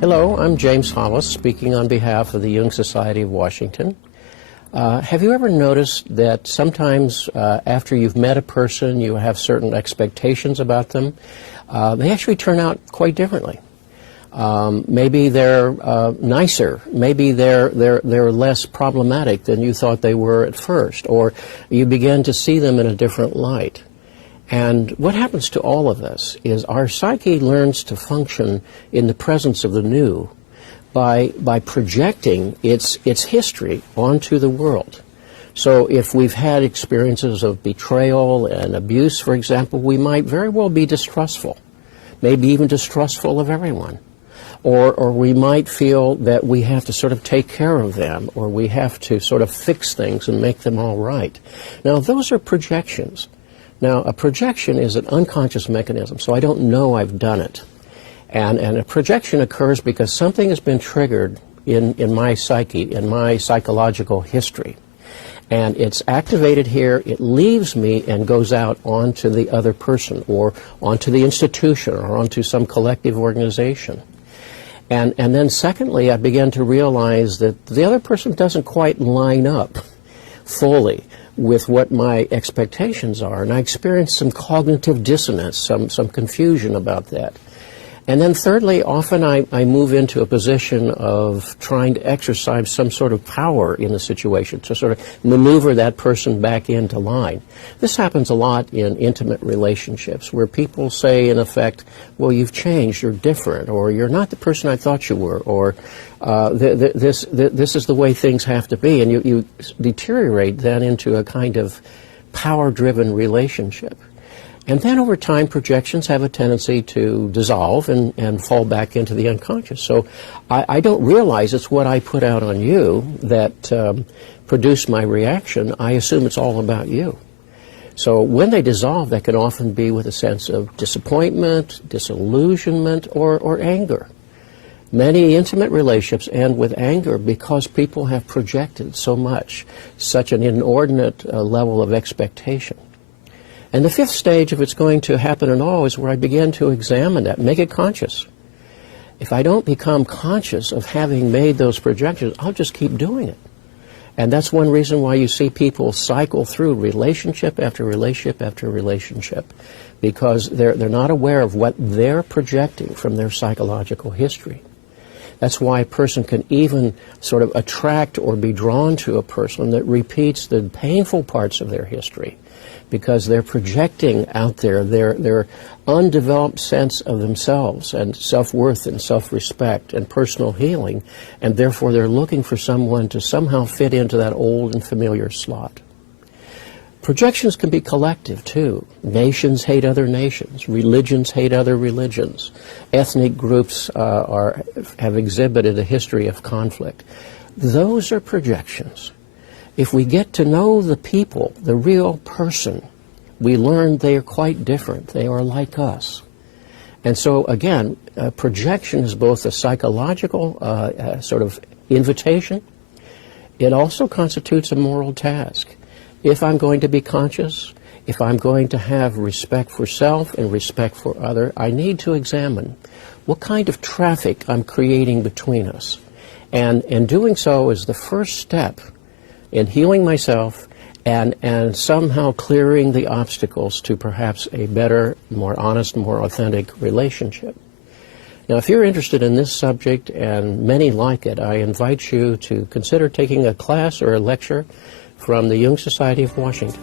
Hello, I'm James Hollis, speaking on behalf of the Jung Society of Washington. Have you ever noticed that sometimes after you've met a person, you have certain expectations about them? They actually turn out quite differently. Maybe they're nicer. Maybe they're less problematic than you thought they were at first, or you begin to see them in a different light. And what happens to all of us is our psyche learns to function in the presence of the new by projecting its history onto the world. So if we've had experiences of betrayal and abuse, for example, we might very well be distrustful, maybe even distrustful of everyone. Or we might feel that we have to sort of take care of them, or we have to sort of fix things and make them all right. Now, those are projections. Now, a projection is an unconscious mechanism, so I don't know I've done it. And a projection occurs because something has been triggered in my psyche, in my psychological history. And it's activated here, it leaves me and goes out onto the other person, or onto the institution, or onto some collective organization. And then secondly, I began to realize that the other person doesn't quite line up fully with what my expectations are, and I experienced some cognitive dissonance, some confusion about that. And then thirdly, often I move into a position of trying to exercise some sort of power in the situation, to sort of maneuver that person back into line. This happens a lot in intimate relationships, where people say, in effect, well, you've changed, you're different, or you're not the person I thought you were, or this is the way things have to be, and you deteriorate then into a kind of power-driven relationship. And then over time, projections have a tendency to dissolve and fall back into the unconscious. So I don't realize it's what I put out on you that produced my reaction. I assume it's all about you. So when they dissolve, that can often be with a sense of disappointment, disillusionment, or anger. Many intimate relationships end with anger because people have projected so much, such an inordinate level of expectation. And the fifth stage, if it's going to happen at all, is where I begin to examine that, make it conscious. If I don't become conscious of having made those projections, I'll just keep doing it. And that's one reason why you see people cycle through relationship after relationship after relationship, because they're not aware of what they're projecting from their psychological history. That's why a person can even sort of attract or be drawn to a person that repeats the painful parts of their history, because they're projecting out there their undeveloped sense of themselves and self-worth and self-respect and personal healing, and therefore they're looking for someone to somehow fit into that old and familiar slot. Projections can be collective, too. Nations hate other nations. Religions hate other religions. Ethnic groups have exhibited a history of conflict. Those are projections. If we get to know the people, the real person, we learn they are quite different. They are like us. And so, again, projection is both a psychological sort of invitation. It also constitutes a moral task. If I'm going to be conscious, if I'm going to have respect for self and respect for other, I need to examine what kind of traffic I'm creating between us. And doing so is the first step in healing myself and somehow clearing the obstacles to perhaps a better, more honest, more authentic relationship. Now, if you're interested in this subject, and many like it, I invite you to consider taking a class or a lecture from the Jung Society of Washington.